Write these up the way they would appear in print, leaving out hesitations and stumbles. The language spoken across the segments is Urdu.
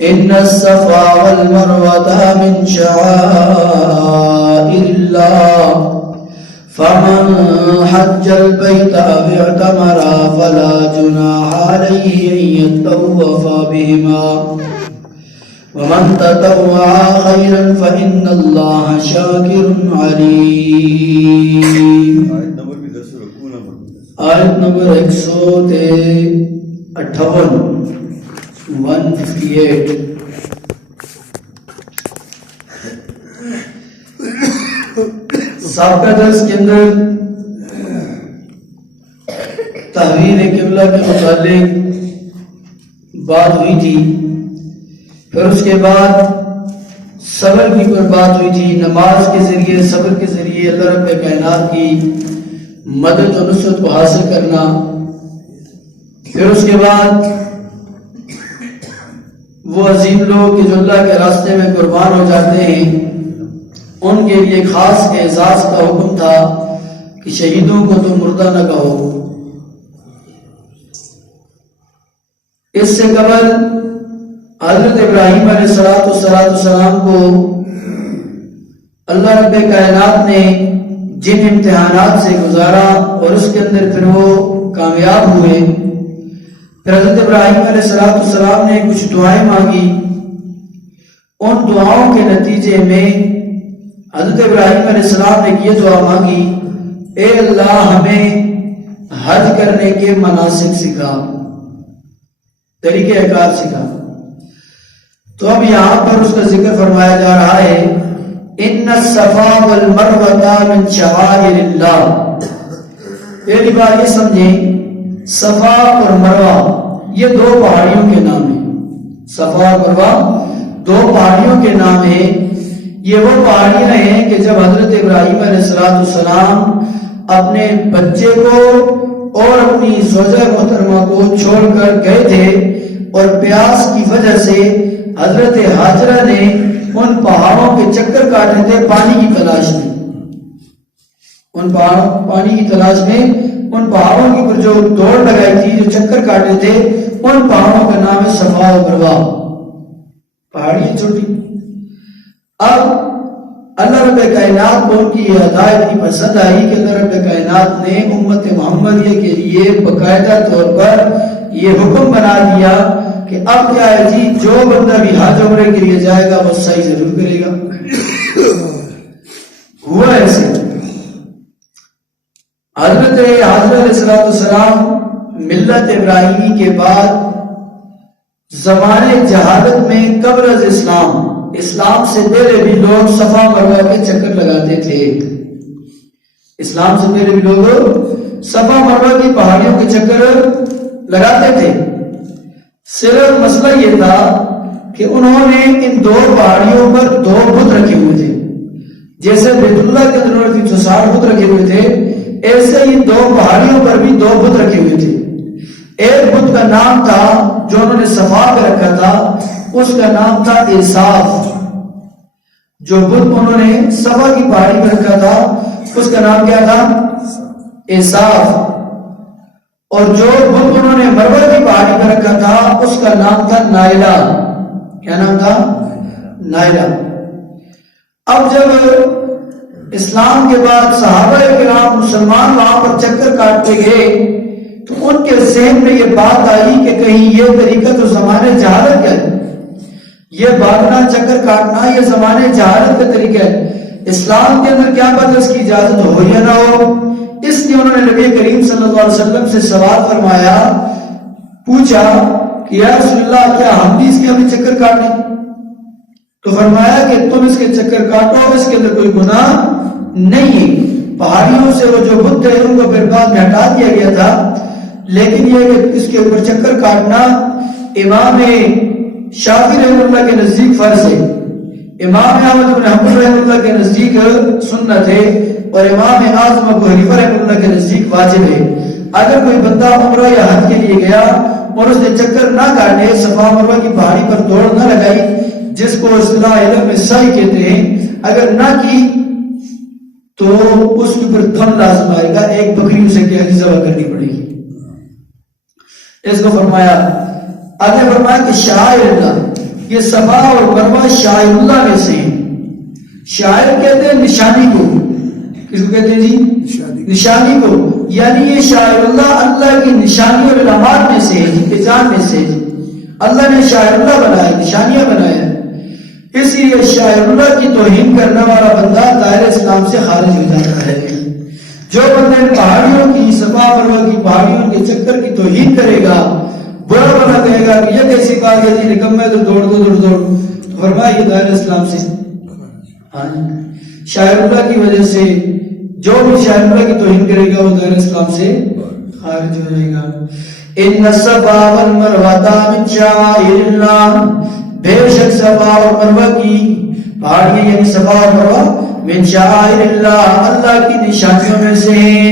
ان الصفا والمروة من شعائر الله فمن حج البيت أو اعتمر فلا جناح عليه أن يطوف بهما ومن تطوع خيرا فإن الله شاكر عليم. آیت نمبر 158. سابقہ درس کے اندر تحویل قبلہ کے متعلق بات ہوئی تھی، پھر اس کے بعد صبر کی پر بات ہوئی تھی. نماز کے ذریعے، صبر کے ذریعے اللہ رب کائنات کی مدد و نصرت کو حاصل کرنا. پھر اس کے بعد وہ عظیم لوگ کہ جو اللہ کے راستے میں قربان ہو جاتے ہیں، ان کے لیے خاص اعزاز کا حکم تھا کہ شہیدوں کو تم مردہ نہ کہو. اس سے قبل حضرت ابراہیم علیہ السلام کو اللہ رب کائنات نے جن امتحانات سے گزارا اور اس کے اندر پھر وہ کامیاب ہوئے. پھر حضرت ابراہیم علیہ السلام نے کچھ دعائیں مانگی. ان دعاؤں کے نتیجے میں حضرت ابراہیم علیہ السلام نے یہ دعا مانگی، اے اللہ ہمیں حج کرنے کے مناسک سکھا، طریقہ کار سکھا. تو اب یہاں پر اس کا ذکر فرمایا جا رہا ہے، ان الصفا والمروہ من شعائر اللہ. پہلی بات یہ سمجھیں، صفا اور مروہ یہ دو پہاڑیوں کے نام ہیں. صفا اور مروہ دو پہاڑیوں کے نام ہیں. یہ وہ پہاڑیاں ہیں کہ جب حضرت ابراہیم علیہ السلام اپنے بچے کو اور اپنی زوجہ محترمہ کو چھوڑ کر گئے تھے اور پیاس کی وجہ سے حضرت ہاجرہ نے ان پہاڑوں کے چکر کاٹے تھے پانی کی تلاش میں. پانی کی تلاش میں ان پہاڑوں کی پر جو دوڑ لگائی تھی، جو چکر کاٹے تھے، ان پہاڑوں کا نام ہے صفا و مروہ. پہاڑی چھوٹی. اب اللہ رب کائنات کو ان کی یہ ہدایت کی پسند آئی کہ اللہ رب کائنات نے امت محمدیہ کے لیے باقاعدہ طور پر یہ حکم بنا دیا کہ اب کیا ہے جی، جو بندہ بھی حج عمرے کے لیے جائے گا وہ صحیح ضرور کرے گا. ہوا ایسے. حضرت حاضر علیہ السلام ملت ابراہیمی کے بعد زمانے جہالت میں قبل از اسلام سے پہلے بھی لوگ صفا مروہ کے چکر لگاتے تھے. اسلام سے پہلے بھی لوگ صفا مروہ کی پہاڑیوں کے چکر لگاتے تھے. صرف مسئلہ یہ تھا کہ انہوں نے ان دو پہاڑیوں پر دو بت رکھے ہوئے تھے. جیسے بیت اللہ کے اندر 360 بت رکھے ہوئے تھے، ایسے ہی دو پہاڑیوں پر بھی دو بت رکھے ہوئے تھے. ایک بت کا نام تھا جو انہوں نے صفا پہ رکھا تھا، اس کا نام تھا اصاف. جو بت انہوں نے صفا کی پہاڑی پہ رکھا تھا اس کا نام کیا تھا؟ اصاف. اور جو بت انہوں نے مروہ کی پہاڑی پہ رکھا تھا اس کا نام تھا نائلہ. کیا نام تھا؟ نائلہ. اب جب اسلام کے بعد صحابہ کرام مسلمان وہاں پر چکر کاٹتے گئے تو ان کے ذہن میں یہ بات آئی کہ کہیں یہ طریقہ تو زمانے جہالت کا ہے، یہ بھاگنا چکر کاٹنا یہ زمانے جہالت کا طریقہ ہے. اسلام کے اندر کیا پتہ اس کی اجازت ہو یا نہ ہو. اس لیے انہوں نے نبی کریم صلی اللہ علیہ وسلم سے سوال فرمایا، پوچھا کہ یا رسول اللہ کیا ہم بھی اس کے ہمیں چکر کاٹیں؟ تو فرمایا کہ تم اس کے چکر کاٹو، اس کے اندر کوئی گناہ نہیں ہے. پہاڑیوں سے وہ جو بت تھے ان کو پھر بعد میں ہٹا دیا گیا تھا، لیکن یہ کہ اس کے اوپر چکر کاٹنا امام شافعی رحمۃ اللہ کے نزدیک فرض ہے، امام احمد بن حنبل رحمۃ اللہ کے نزدیک سنت ہے، اور امام اعظم ابو حنیفہ رحمۃ اللہ کے نزدیک واجب ہے. اگر کوئی بندہ عمرہ یا حج کے لیے گیا اور اس نے چکر نہ کاٹے، صفا مروہ کی پہاڑی پر دوڑ نہ لگائی، جس کو اصطلاح علم میں سعی کہتے ہیں، اگر نہ کی تو اس کے اوپر دم لازم آئے گا، ایک بکری اسے کیا ذبح کرنی پڑے گی. اس کو فرمایا، آگے فرمایا کہ شعائر اللہ، یہ صفا اور مروہ شاعر اللہ میں سے ہیں. شاعر کہتے ہیں نشانی کو. کس کو کہتے ہیں جی؟ نشانی کو. یعنی یہ شاعر اللہ اللہ کی نشانی اور علامات میں سے ہے، پہچان میں سے. اللہ نے شاعر اللہ بنایا، نشانیاں بنایا. اس لیے شاعر اللہ کی توہین کرنے والا بندہ دائرہ اسلام سے خارج ہو جاتا ہے. جو بندے پہاڑیوں کی، صفا مروہ کی پہاڑیوں کے چکر کی توہین کرے گا، برا بنا کہے گا کہ یہ کیسی بات ہے جی، نکمے تو دوڑ دو دوڑ دوڑ، فرمایا یہ دائرہ اسلام سے. شاعر اللہ کی وجہ سے جو بھی شاعر اللہ کی توہین کرے گا وہ دائرہ اسلام سے خارج ہو جائے گا. ان الصفا والمروہ من شعائر اللہ، بے شک صفا اور مروہ کی پہاڑیاں یعنی صفا اور مروہ من شعائر اللہ اللہ کی نشانیوں میں سے ہیں.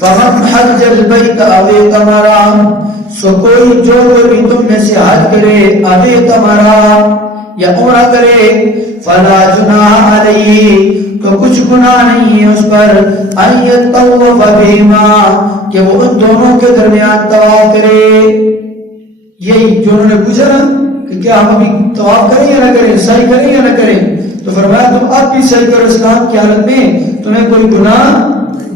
فمن حج البیت او اعتمرا، سو کوئی جو بھی تم میں سے حج کرے او اعتمرا یا عمرہ کرے، فلا جناح علیہ، تو کچھ گناہ نہیں ہے اس پر، ان یطوف بہما، کہ وہ ان دونوں کے درمیان طواف کرے. یہی جو انہوں نے پوچھا نا کہ کیا ہم ابھی طواف کریں یا نہ کریں، سعی کریں یا نہ کریں، تو فرمایا تم اب بھی سعی کرو اسلام کی حالت میں، تمہیں کوئی گناہ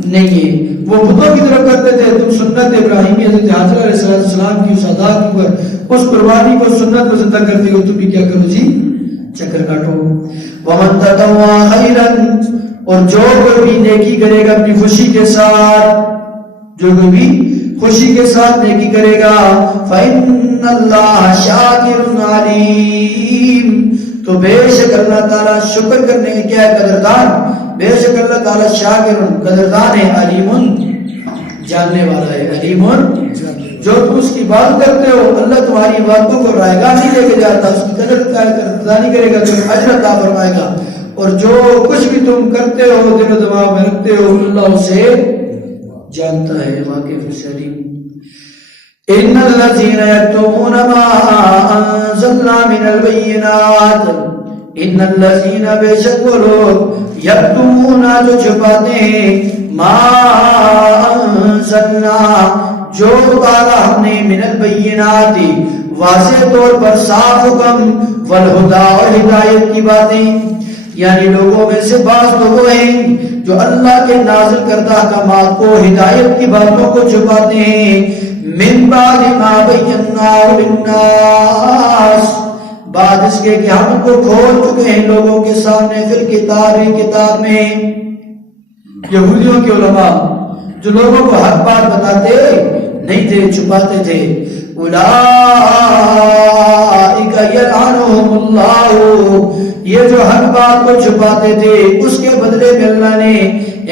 نہیں ہے. وہ بتوں کی طرف کرتے تھے، تم سنت ابراہیمی حضرت حاجرہ علیہ السلام کی اس ادا کی اس قربانی کو سنت کو زندہ کرتے ہو، تم بھی کیا کرو جی، چکر کاٹو. ومن تطوع خیرا، اور جو کوئی بھی نیکی کرے گا اپنی خوشی کے ساتھ، جو کوئی بھی خوشی کے ساتھ نیکی کرے گا، فإن اللہ شاکر علیم، تو بے شک اللہ تعالیٰ شکر کرنے کے کیا ہے قدردان، بے شک اللہ تعالیٰ شاکر قدردان ہے، علیم جاننے والا ہے. علیم جو تم اس کی بات کرتے ہو، اللہ تمہاری باتوں کو رائے گاہ نہیں لے کے جاتا، اس کی قدردانی کرے گا، تمہیں اجر عطا فرمائے گا. اور جو کچھ بھی تم کرتے ہو دل و دماغ میں رکھتے ہو، اللہ اسے جانتا ہے، واقف سے علیم. ان الذين يكتمون ما انزلنا من البينات، ان الذين بے شک وہ لوگ یکتمون جو چھپاتے ہیں، ما انزلنا جو اتارا ہم نے، من البینات واضح طور پر صاف حکم، والہدی اور ہدایت کی باتیں. یعنی لوگوں میں سے بعض لوگ ہیں جو اللہ کے نازل کردہ احکامات کو، ہدایت کی باتوں کو چھپاتے ہیں. من بعد ما بیناہ للناس، بعد اس کے کہ ہم کو کھول چکے ہیں لوگوں کے سامنے، فی الکتاب کتاب میں. یہودیوں کے علماء جو لوگوں کو حق بات بتاتے نہیں تھے، چھپاتے تھے. اولئک یلعنہم اللہ، یہ جو حق بات کو چھپاتے تھے اس کے بدلے میں اللہ نے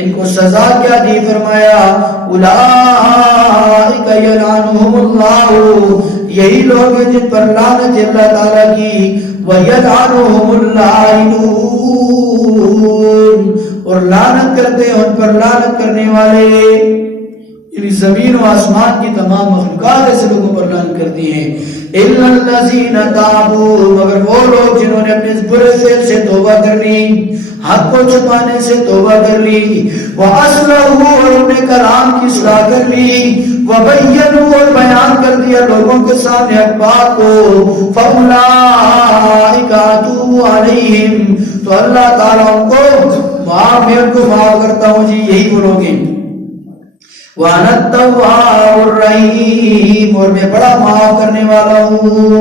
ان کو سزا کیا دی، فرمایا اولئک یلعنہم اللہ، یہی لوگ ہیں جن پر لعنت ہے اللہ تعالیٰ کی. ویلعنہم اللاعنون، اور لعنت کرتے ہیں ان پر لعنت کرنے والے. یعنی زمین و آسمان کی تمام مخلوقات ایسے لوگوں پر لعنت کرتی ہیں. الا الذین تابوا، مگر وہ لوگ جنہوں نے اپنے برے فعل سے توبہ کر لی، حق کو چھپانے سے توبہ کر لی، واصلحوا، اور اپنے کلام کی اصلاح کر لی، وبینوا، اور بیان کر دیا لوگوں کے سامنے حق بات کو، فاولئک اتوب علیہم، تو اللہ تعالیٰ ان کو معاف، میں ان کو معاف کرتا ہوں جی، یہی وہ لوگ ہیں. وَأَنَا التَّوَّابُ الرَّحِيمُ، اور میں بڑا معاف کرنے والا ہوں.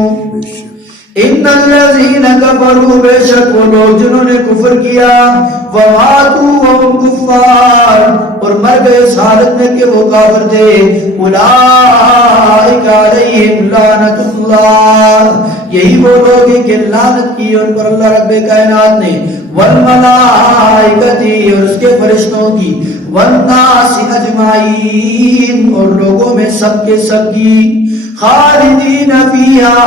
ان الذین کفروا، بے شک وہ لوگ جنہوں نے کفر کیا، وماتوا وهم کفار، اور مر گئے اس حالت میں کہ وہ کافر تھے، اولئک علیہم لعنت اللہ، یہی وہ لوگ ہیں کہ لعنت کی ان پر اللہ رب کائنات نے، والملائکۃ، اور اس کے فرشتوں کی، والناس اجمعین، اور لوگوں میں سب کے سب کی، خالدین فیہا،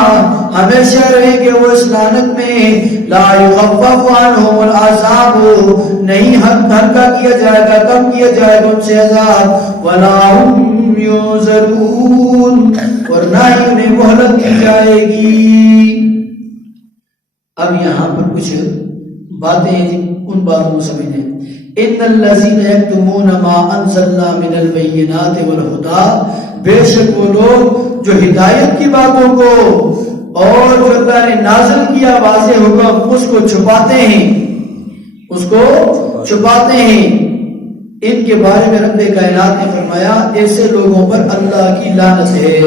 ہمیشہ رہیں گے وہ اس لعنت میں، لا یخفف عنہم العذاب، نہیں ہلکا کیا جائے گا، کم کیا جائے گا ان سے عذاب، ولا ہم ینظرون، اور نہ ہی انہیں مہلت دی جائے گی. اب یہاں پر کچھ باتیں ہیں ان باتوں کو سمجھیں. ان الذین یکتمون ما انزلنا من البینات والہدی، بے شک وہ لوگ جو ہدایت کی باتوں کو اور جو اللہ نے نازل کیا واضح حکم اس کو چھپاتے ہیں، اس کو چھپاتے ہیں، ان کے بارے میں رب کائنات نے فرمایا ایسے لوگوں پر اللہ کی لعنت ہے۔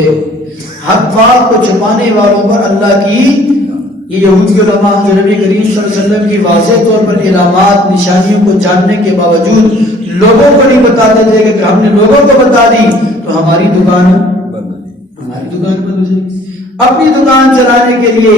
حق بات کو چھپانے والوں پر اللہ کی، یہ یہودی علماء جو نبی کریم صلی اللہ علیہ وسلم کی واضح طور پر علامات نشانیوں کو جاننے کے باوجود لوگوں کو نہیں بتاتے تھے کہ ہم نے لوگوں کو بتا دی تو ہماری دکان بند ہو جائے گی۔ اپنی دکان چلانے کے لیے،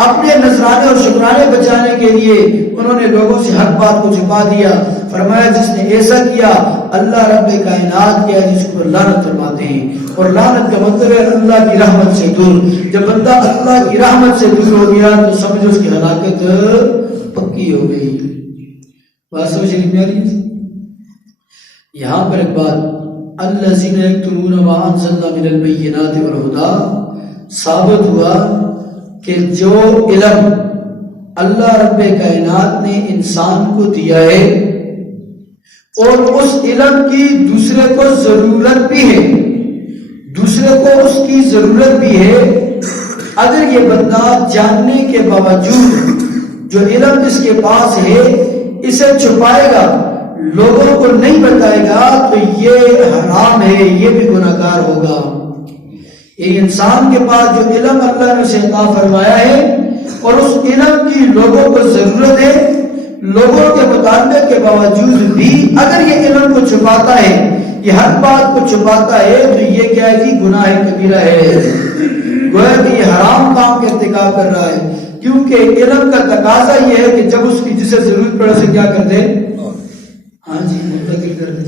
اپنے نذرانے اور شکرانے بچانے کے لیے انہوں نے لوگوں سے حق بات کو چھپا دیا۔ فرمایا جس نے ایسا کیا اللہ رب کائنات کیا جس کو لعنت فرماتے ہیں، اور لعنت کا مطلب ہے اللہ کی رحمت سے دور۔ جب بندہ اللہ کی رحمت سے دور ہو گیا تو سمجھو اس کی ہلاکت پکی ہو گئی۔ بات سمجھ میں آ رہی ہے؟ یہاں پر ایک بات، الذین یکتمون ما انزلنا من البینات والہدی، ثابت ہوا کہ جو علم اللہ رب کائنات نے انسان کو دیا ہے اور اس علم کی دوسرے کو ضرورت بھی ہے، دوسرے کو اس کی ضرورت بھی ہے، اگر یہ بندہ جاننے کے باوجود جو علم اس کے پاس ہے اسے چھپائے گا، لوگوں کو نہیں بتائے گا تو یہ حرام ہے، یہ بھی گناہ گار ہوگا۔ ایک انسان کے پاس جو علم اللہ نے اسے عطا فرمایا ہے اور اس علم کی لوگوں کو ضرورت ہے، لوگوں کے مطالبے کے باوجود بھی اگر یہ علم کو چھپاتا ہے، یہ ہر بات کو چھپاتا ہے تو یہ کیا ہے؟ گناہ کبیرہ ہے، گویا کہ یہ حرام کام کا ارتکاب کر رہا ہے، کیونکہ علم کا تقاضا یہ ہے کہ جب اس کی جسے ضرورت پڑے اسے کیا کر دے؟ ہاں جی، منتقل کر دے۔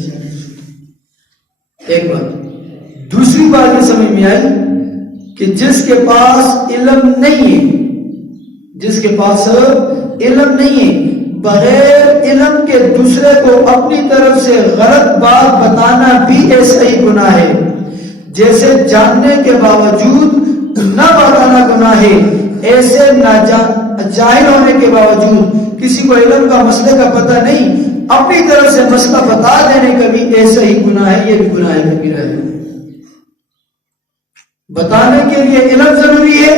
ایک بات، دوسری بات یہ سمجھ میں آئی کہ جس کے پاس علم نہیں ہے، جس کے پاس علم نہیں ہے، بغیر علم کے دوسرے کو اپنی طرف سے غلط بات بتانا بھی ایسا ہی گناہ ہے، جیسے جاننے کے باوجود نہ بتانا گناہ ہے، ایسے جاہل ہونے کے باوجود کسی کو علم کا مسئلے کا پتہ نہیں اپنی طرف سے مسئلہ بتا دینے کا بھی ایسا ہی گناہ ہے، یہ بھی گناہ کبیرہ ہے۔ بتانے کے لیے علم ضروری ہے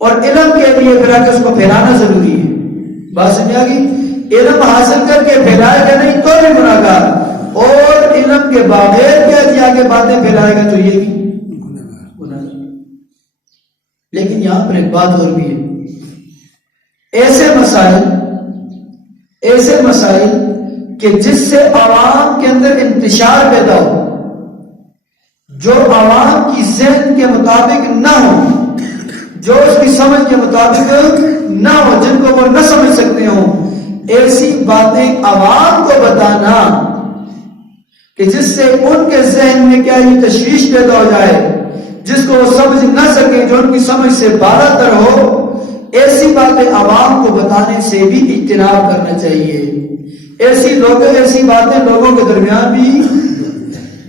اور علم کے لیے پھر اس کو پھیلانا ضروری ہے۔ بات سمجھ آ گئی؟ علم حاصل کر کے پھیلائے گا نہیں تو بھی گناہ گار، اور علم کے بغیر کیا جی آگے باتیں پھیلائے گا تو یہ بھی گناہ گار۔ لیکن یہاں پر ایک بات اور بھی ہے، ایسے مسائل کہ جس سے عوام کے اندر انتشار پیدا ہو، جو عوام کی ذہن کے مطابق نہ ہو، جو اس کی سمجھ کے مطابق نہ ہو، جن کو وہ نہ سمجھ سکتے ہوں، ایسی باتیں عوام کو بتانا کہ جس سے ان کے ذہن میں کیا یہ تشویش پیدا ہو جائے، جس کو وہ سمجھ نہ سکیں، جو ان کی سمجھ سے بالا تر ہو، ایسی باتیں عوام کو بتانے سے بھی اجتناب کرنا چاہیے۔ ایسی باتیں لوگوں کے درمیان بھی،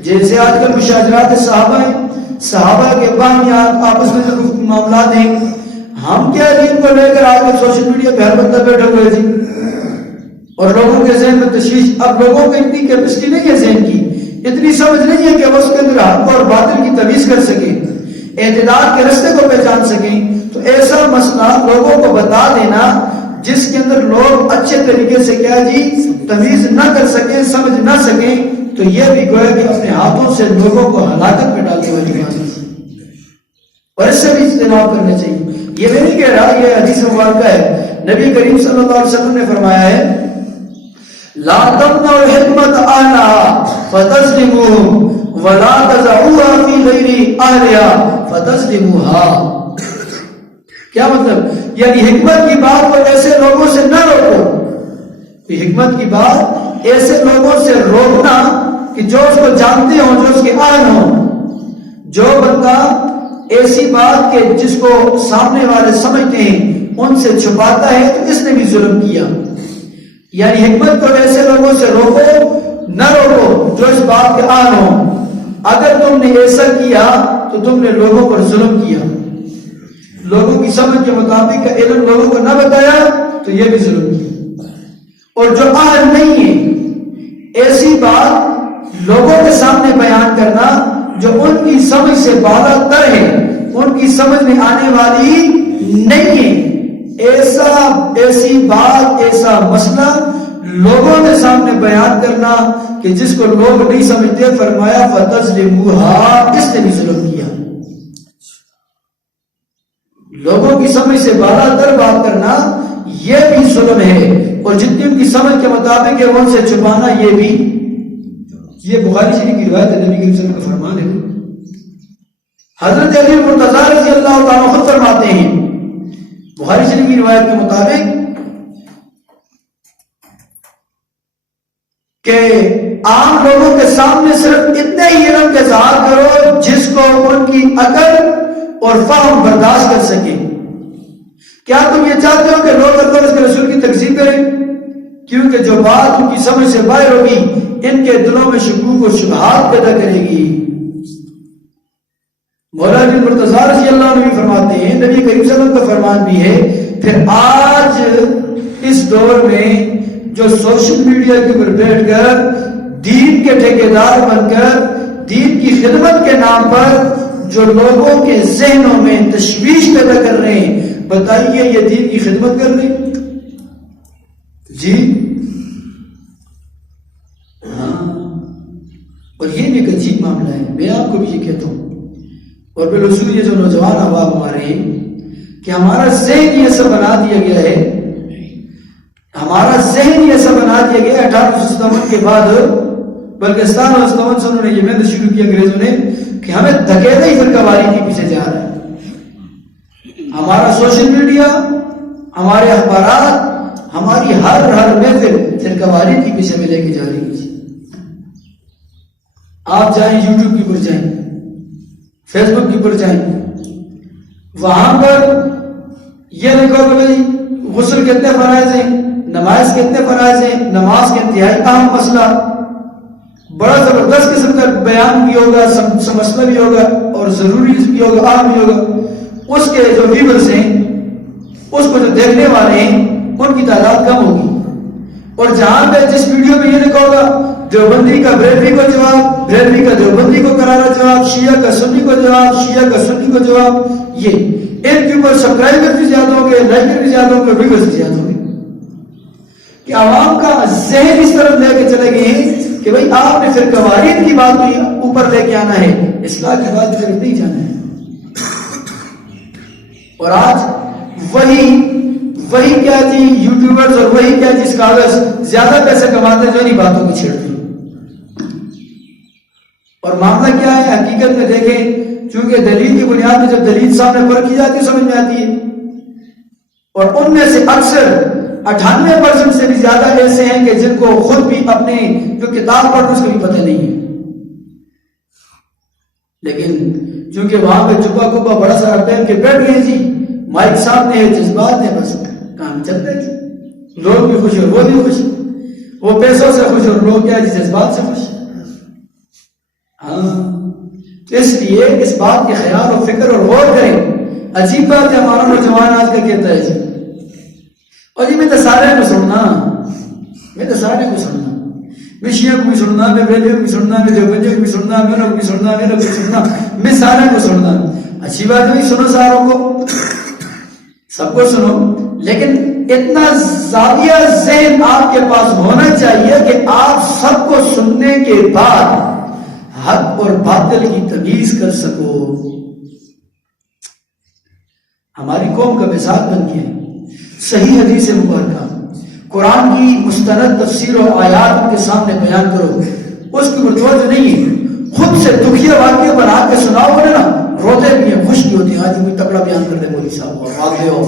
جیسے آج کل مشاجرات صحابہ ہیں، صحابہ کے باہمیات آپس میں معاملات ہیں، ہم کیا دین کو لے کر آج کل سوشل میڈیا پہ ہر بندہ بیٹھا ہوئے جی، اور لوگوں کے ذہن میں تشویش۔ اب لوگوں کو اتنی کیپیسٹی نہیں ہے ذہن کی، اتنی سمجھ نہیں ہے کہ وہ اس کے اندر حق اور باطل کی تمیز کر سکیں، اعتدال کے رستے کو پہچان سکیں، تو ایسا مسئلہ لوگوں کو بتا دینا جس کے اندر لوگ اچھے طریقے سے کیا جی تمیز نہ کر سکیں، سمجھ نہ سکیں، تو یہ بھی گویا کہ اپنے ہاتھوں سے لوگوں کو ہلاکت میں ڈالنے والی بات ہے، اور اس سے بھی اجتناب کرنا چاہیے۔ یہ میں نہیں کہہ رہا، یہ حدیث مبارکہ ہے، نبی کریم صلی اللہ علیہ وسلم نے فرمایا ہے لا تمنعوا الحکمت اہلها فتظلموهم ولا تضعوها في غیر اہلها فتظلموها۔ کیا مطلب؟ یعنی حکمت کی بات کو ایسے لوگوں سے نہ روکو، حکمت کی بات ایسے لوگوں سے روکنا کہ جو اس کو جانتے ہوں، جو اس کے اہل ہوں۔ جو بندہ ایسی بات کہ جس کو سامنے والے سمجھتے ہیں ان سے چھپاتا ہے تو اس نے بھی ظلم کیا۔ یعنی حکمت کو ایسے لوگوں سے روکو، نہ روکو جو اس بات کے اہل ہوں۔ اگر تم نے ایسا کیا تو تم نے لوگوں پر ظلم کیا، لوگوں کی سمجھ کے مطابق کا علم لوگوں کو نہ بتایا تو یہ بھی ظلم کیا۔ اور جو اہل نہیں ہے ایسی بات لوگوں کے سامنے بیان کرنا جو ان کی سمجھ سے بالا تر ہے، ان کی سمجھ میں آنے والی نہیں ہے۔ ایسی بات، ایسا مسئلہ لوگوں کے سامنے بیان کرنا کہ جس کو لوگ نہیں سمجھتے، فرمایا فَتَظْلِمُوهَا، اس نے بھی ظلم کیا۔ لوگوں کی سمجھ سے بالا تر بات کرنا یہ بھی ظلم ہے، اور جتنی ان کی سمجھ کے مطابق ہے ان سے چھپانا یہ بھی۔ یہ بخاری شریف کی روایت ہے، نبی کریم صلی اللہ علیہ وسلم کا فرمان ہے۔ حضرت علی مرتضیٰ رضی اللہ تعالیٰ خود فرماتے ہیں بخاری شریف کی روایت کے مطابق کہ عام لوگوں کے سامنے صرف اتنے ہی علم کا اظہار کرو جس کو ان کی عقل اور فہم برداشت کر سکے۔ کیا تم یہ چاہتے ہو کہ لوگ اللہ اور اس کے رسول کی تکذیب کریں؟ کیونکہ جو بات ان کی سمجھ سے باہر ہوگی ان کے دلوں میں شکوک اور شبہات پیدا کرے گی۔ مولا علی مرتضیٰ رضی اللہ عنہ بھی فرماتے ہیں، نبی کریم صلی اللہ علیہ وسلم کا فرمان بھی ہے، پھر آج اس دور میں جو سوشل میڈیا کے اوپر بیٹھ کر دین کے ٹھیکیدار بن کر دین کی خدمت کے نام پر جو لوگوں کے ذہنوں میں تشویش پیدا کر رہے ہیں، بتائیے یہ دین کی خدمت کر رہے ہیں؟ جی ہاں، اور یہ بھی ایک عجیب معاملہ ہے۔ میں آپ کو بھی یہ کہتا ہوں، اور بالخصوص یہ جو نوجوان احباب ہمارے ہیں کہ ہمارا ذہن یہ ایسا بنا دیا گیا ہے، ہمارا ذہن یہ ایسا بنا دیا گیا 1857 کے بعد بلکستان اور استوان سے انہوں نے یہ محنت شروع کی انگریزوں نے کہ ہمیں دھکیلا ہی فرقہ واریت کے پیچھے جا رہا ہے۔ ہمارا سوشل میڈیا، ہمارے اخبارات، ہماری ہر محفل فرقہ واریت کے پیچھے میں لے کے جا رہی ہے۔ آپ جائیں یوٹیوب کے اوپر جائیں، فیس بک کے اوپر جائیں، وہاں پر یہ لکھو کہ بھائی غسل کتنے فرائض ہیں، نماز کتنے فرائض ہیں، نماز کے انتہائی اہم مسئلہ، بڑا زبردست قسم کا بیان بھی ہوگا، مسئلہ بھی ہوگا اور ضروری بھی ہوگا، اہم بھی ہوگا۔ اس کے جو ویورز ہیں، اس کو جو دیکھنے والے ہیں، ان کی تعداد کم ہوگی۔ اور جہاں پہ جس ویڈیو میں یہ لکھا ہوگا دیوبندی کا بریلوی کو جواب، بریلوی کا دیوبندی کو کرارا جواب، شیعہ کا سنی کو جواب، شیعہ کا سنی کو جواب، یہ ان کے اوپر سبسکرائبر بھی زیادہ ہوں گے، لائکر بھی زیادہ ہوں گے، ویورز بھی زیادہ ہوں گے، کہ عوام کا ذہن اس طرف لے کے چلے گئے ہیں کہ بھائی آپ نے فرقہ واریت کی بات بھی اوپر لے کے آنا ہے، اصلاح کی بات کی طرف نہیں جانا ہے۔ اور آج وہی کیا جی یوٹیوبرز اور وہی کیا جی اسکالرز زیادہ پیسے کماتے ہیں جو انہی باتوں کو چھیڑتے ہیں۔ اور معاملہ کیا ہے حقیقت میں دیکھیں، چونکہ دلیل کی بنیاد میں جب دلیل سامنے پرکھی جاتی ہے سمجھ میں آتی ہے، اور ان میں سے اکثر 98% سے بھی زیادہ ایسے ہیں کہ جن کو خود بھی اپنے جو کتاب پڑھتے اس کو بھی پتہ نہیں ہے، لیکن چونکہ وہاں پہ چپا کپا بڑا سارا پہن کے بیٹھ گئے جی، مائک سامنے ہے، جذبات ہے، بس کام چل رہے تھے، لوگ بھی خوش اور وہ بھی خوش، وہ پیسوں سے خوش اور لوگ کیا جی جذبات سے خوش۔ ہاں، اس لیے اس بات کے خیال و فکر اور غور کریں۔ عجیب بات ہے ہمارا نوجوان آج کا کہتا ہے جی، اور جی میں تو سارے کو سننا، میں شیعہ کو بھی سننا، میں بریلویوں کو بھی سننا، میں دیوبندیوں کو بھی سننا، میرے کو بھی سننا، میں سارے کو سننا۔ اچھی بات ہے سنو، ساروں کو، سب کو سنو، لیکن اتنا زاویہ ذہن آپ کے پاس ہونا چاہیے کہ آپ سب کو سننے کے بعد حق اور باطل کی تمیز کر سکو۔ ہماری قوم کا مثال بن گیا ہے صحیح حدیث مبارکہ، قرآن کی مستند تفسیر و آیات ان کے سامنے بیان کرو، اس کی توجہ نہیں ہے، خود سے دکھیا واقعہ بنا کے سناؤ انہیں نا، روتے بھی ہیں، خوش بھی ہوتے ہیں، آج کوئی تکڑا بیان کر دے مولوی صاحب اور واقعے ہو۔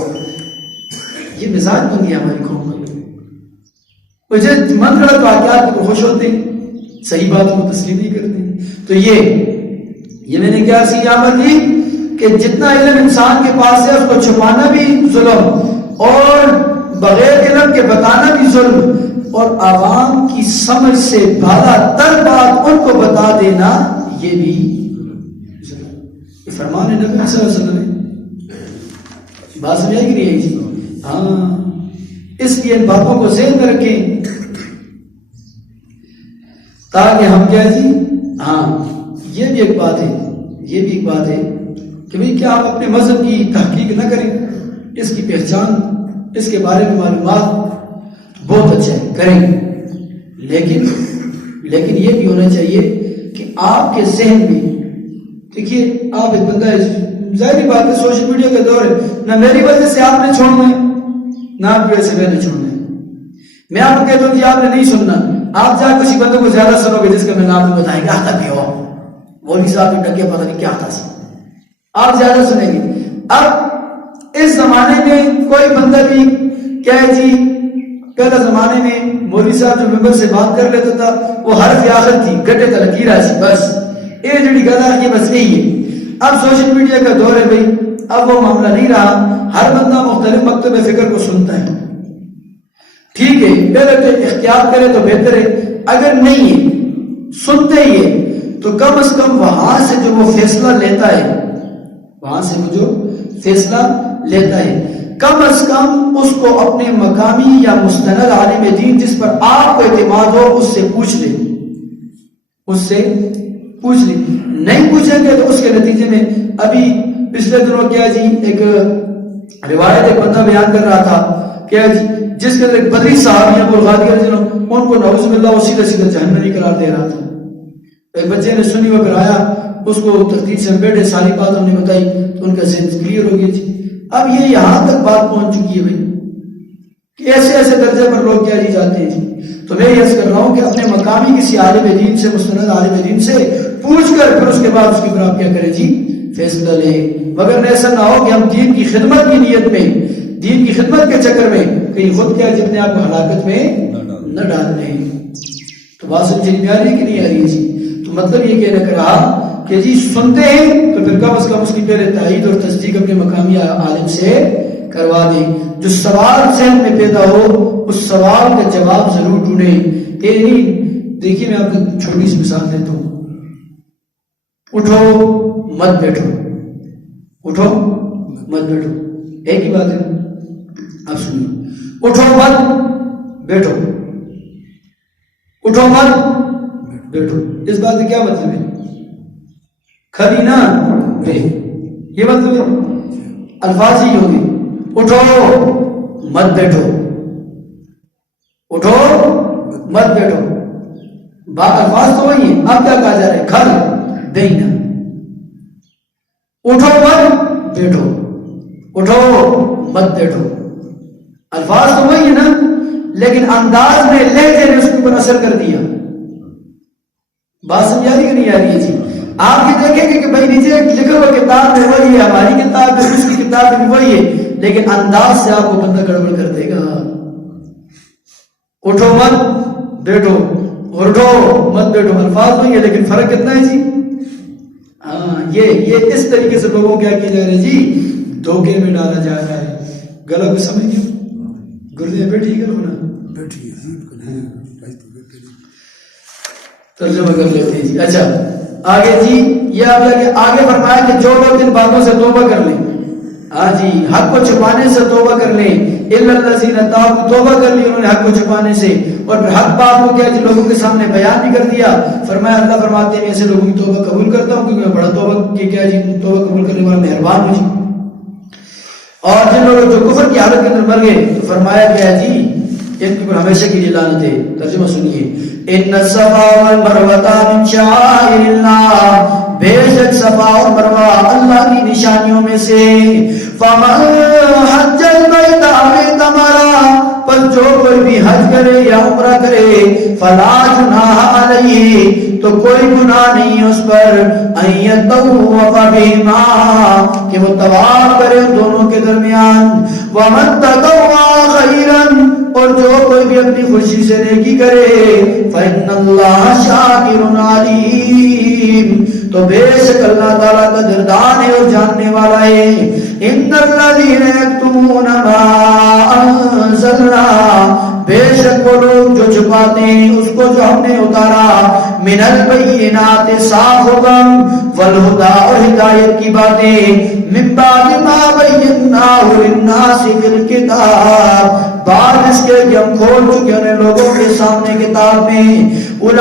یہ مزاج بن گیا ہماری قوم کا، مجھے من گڑت واقعات کو خوش ہوتے ہیں، صحیح باتوں کو تسلیم نہیں کرتے۔ تو یہ میں نے کیا سی آمد کی کہ جتنا علم انسان کے پاس ہے اس کو چھپانا بھی ظلم، اور بغیر علم کے بتانا بھی ظلم، اور عوام کی سمجھ سے بالا تر بات ان کو بتا دینا یہ بھی ظلم۔ یہ فرمان نبی صلی اللہ علیہ وسلم ہے، بات سمجھ آئی کہ نہیں ہے جی؟ ہاں، اس لیے ان باتوں کو ذہن میں رکھیں تاکہ ہم کیا جی، ہاں یہ بھی ایک بات ہے کہ بھئی کیا آپ اپنے مذہب کی تحقیق نہ کریں، اس کی پہچان، اس کے بارے میں معلومات بہت اچھا ہے کریں، لیکن یہ بھی ہونا چاہیے کہ آپ کے ذہن میں، دیکھیے آپ ایک بندہ ہے، ظاہری بات ہے سوشل میڈیا کا دور ہے، نہ میری وجہ سے آپ نے چھوڑنا ہے نہ آپ کی وجہ سے میں نے چھوڑنا ہے۔ میں آپ کو کہتا ہوں کہ آپ نے نہیں سننا، آپ جا کسی بندے کو زیادہ سنو گے جس کا میں نام بھی بتائیں گے آتا بھی ہو، مولوی صاحب نے ڈکے پتہ نہیں کیا آتا سی، آپ زیادہ سنیں گے۔ اب اس زمانے میں کوئی بندہ بھی کہے جی، پہلے زمانے میں مولوی صاحب جو ممبر سے بات کر لیتا تھا وہ حرف آخر تھی، گٹے کا لکیرہ سی، بس یہ جڑی گلا یہ بس یہی ہے۔ اب سوشل میڈیا کا دور ہے بھائی، اب وہ معاملہ نہیں رہا، ہر بندہ مختلف مکتب فکر کو سنتا ہے، ٹھیک ہے، پہلے تو اختیار کرے تو بہتر ہے، اگر نہیں ہے سنتے ہی ہے تو کم از کم وہاں سے جو وہ فیصلہ لیتا ہے، وہاں سے وہ جو فیصلہ لیتا ہے، کم از کم اس کو اپنے مقامی یا مستند عالم دین جس پر آپ کو اعتماد ہو اس سے پوچھ لیں، اس سے پوچھ لیں۔ نہیں پوچھیں گے تو اس کے نتیجے میں ابھی پچھلے دنوں کیا جی ایک روایت ایک بندہ بیان کر رہا تھا کیا جی، جس کے اندر ایک بدری صحابی ہیں ابو الغادی رضی اللہ عنہ، ان کو نعوذ باللہ وہ سیدھا سیدھا جہنمی قرار دے رہا تھا۔ ایک بچے نے سنی وہ پھر آیا، اس کو تفتیش سے بیٹھے، ساری بات ہم نے بتائی تو ان کا ذہن کلیئر ہو گئی تھی۔ اب یہ یہاں تک بات پہنچ چکی ہے بھائی کہ ایسے ایسے درجے پر لوگ کیا جی جاتے ہیں جی۔ تو میں یہ عرض کر رہا ہوں کہ اپنے مقامی کسی عالم دین سے، مستند عالم دین سے پوچھ کر پھر اس کے بعد اس کے اوپر آپ کیا کریں جی، فیصلہ لیں، مگر ایسا نہ ہو کہ ہم دین کی خدمت کی نیت میں، دین کی خدمت کے چکر میں کہیں خود کیا جتنے آپ کو ہلاکت میں نہ ڈال دیں۔ تو بات سمجھ میں آ رہی ہے کہ نہیں آ رہی ہے جی؟ تو مطلب یہ کہنے کا رہا کہ جی سنتے ہیں تو پھر کم از کم اس کی پہلے تائید اور تصدیق اپنے مقامی عالم سے کروا دیں، جو سوال ذہن میں پیدا ہو اس سوال کا جواب ضرور ڈھونڈیں۔ یہ نہیں، دیکھیے میں آپ کو چھوٹی سی مثال دیتا ہوں، اٹھو مت بیٹھو، اٹھو مت بیٹھو، ایک ہی بات ہے، آپ سنیے، اٹھو مت بیٹھو، اٹھو مت بیٹھو، اس بات کا کیا مطلب ہے؟ کھڑی نہ رہے، یہ مطلب ہے، الفاظ ہی ہوگی، اٹھو مت بیٹھو، اٹھو مت بیٹھو، بات الفاظ تو وہی ہے، اب کیا کہا جا رہا ہے؟ کھڑ دینا، اٹھو مت بیٹھو، اٹھو مت بیٹھو، الفاظ تو وہی ہے نا، لیکن انداز میں لہجے نے اس کے اوپر اثر کر دیا۔ بات سمجھ آ رہی کہ نہیں آ رہی ہے جی؟ آپ یہ دیکھیں گے کہ بھائی نیچے لکھا ہوا کتاب میں وہی ہے، ہماری کتاب میں، اس کی کتاب میں وہی ہے، لیکن انداز سے آپ کو بندہ گڑبڑ کر دے گا۔ اٹھو مت بیٹھو، اٹھو مت بیٹھو، الفاظ وہی ہے لیکن فرق کتنا ہے جی؟ ہاں، یہ اس طریقے سے لوگوں کیا کیا جا رہا ہے جی، دھوکے میں ڈالا جا رہا ہے۔ گلا کو سمجھ گئے؟ گردے بیٹھی گل ہونا بیٹھی ترجمہ کر لیتے ہیں جی۔ اچھا آگے جی، یہ آگے فرمایا کہ جو لوگ ان باتوں سے توبہ کر لیں، ہاں جی، حق کو چھپانے سے توبہ کر لیں، الا الذین تابوا، توبہ کر لی انہوں نے حق کو چھپانے سے، اور پھر حق بات کو کیا جی لوگوں کے سامنے بیان بھی کر دیا۔ فرمایا اللہ فرماتے ہیں ایسے لوگوں کی توبہ قبول کرتا ہوں کیونکہ میں بڑا توبہ کی کیا جی توبہ قبول کرنے والا مہربان ہوں جی۔ اور جن لوگوں جو کفر کی حالت کے اندر مر گئے تو فرمایا گیا جی ان کے اوپر ہمیشہ کے لیے لعنت ہے۔ ترجمہ سنیے، ان الصفا والمروہ من شعائر اللہ، بے شک صفا اور مروہ اللہ کی نشانیوں میں سے، فمن حج البیت او اعتمر، پر جو کوئی بھی حج کرے یا عمرہ کرے، فلا جناح علیہ، تو کوئی گناہ نہیں اس پر، ان یطوف بہما، کہ وہ طواف کرے ان دونوں کے درمیان، ومن تطوع خیرا، اور جو کوئی بھی اپنی خوشی سے نیکی کرے، فإن اللہ شاکر علیم، تو بے شک اللہ تعالیٰ قدردان ہے اور جاننے والا ہے۔ ان الذین یکتمون ما انزلنا، بے شک وہ لوگ جو باتیں اس کو جو ہم نے اتارا من البینات صاف حکم والہدا اور ہدایت کی باتیں من بعد ما بیناہ للناس فی الکتاب بعد اس کے کہ ہم کھول چکے ہیں لوگوں کے سامنے کتاب میں اولئک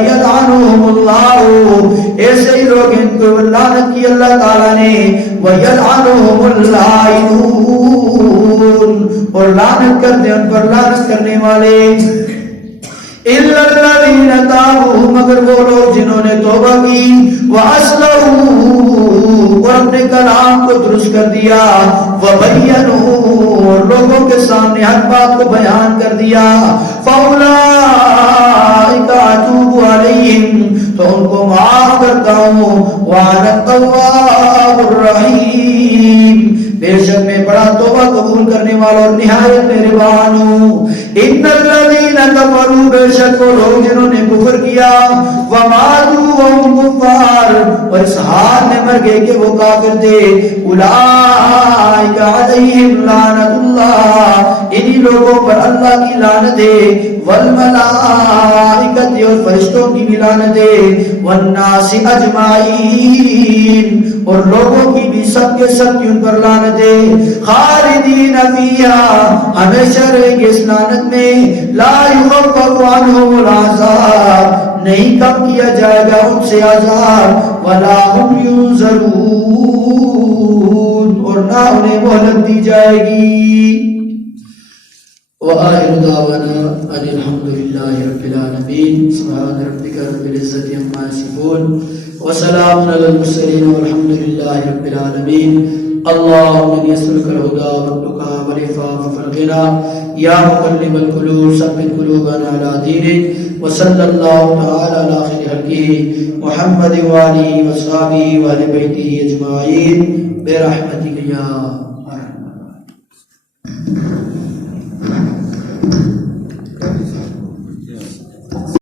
یلعنہم اللہ ایسے ہی لوگ ان کو لعنت کی اللہ تعالیٰ نے ویلعنہم اللائنون اور لعنت کرتے ان پر لعنت کرنے والے الا الذین تابوا مگر وہ لوگ جنہوں نے توبہ کی واصلحوا اور اپنے کلام کو درست کر دیا وبینوا اور لوگوں کے سامنے حق بات کو بیان کر دیا فاولئک اتوب علیہم تو ان کو معاف کرتا ہوں وانا التواب الرحیم بے شک میں بڑا توبہ قبول کرنے والا اور نہایت مہربان ہوں ان الذین کفروا بے شک وہ لوگ جنہوں نے کفر کیا وماتوا وهم کفار اور اس حال میں مر گئے کہ وہ کافر تھے اولئک علیہم لعنت اللہ انہی لوگوں پر اللہ کی لعنت ہے والملائکۃ اور فرشتوں کی بھی لعنت ہے والناس اجمعین اور لوگوں کی بھی سب کے سب کی ان پر لعنت ہے خالدین فیہا ہمیشہ رہیں گے اس لعنت میں لا یخفف عنہم العذاب نہیں کم کیا جائے گا ان سے عذاب ولا هم ینظرون اور نہ انہیں مہلت دی جائے گی وآخر دعوانا ان الحمد لله رب العالمين سبحان ربك رب العزة عما يصفون وسلام على المرسلين والحمد لله رب العالمين اللهم اني اسالك الهدى والتقى والعفاف والغنى يا مقلب القلوب ثبت قلوبنا على دينك وصلى الله تعالى على خير خلقه محمد وآله وصحبه وآل بيته اجمعين برحمتك يا ارحم الراحمين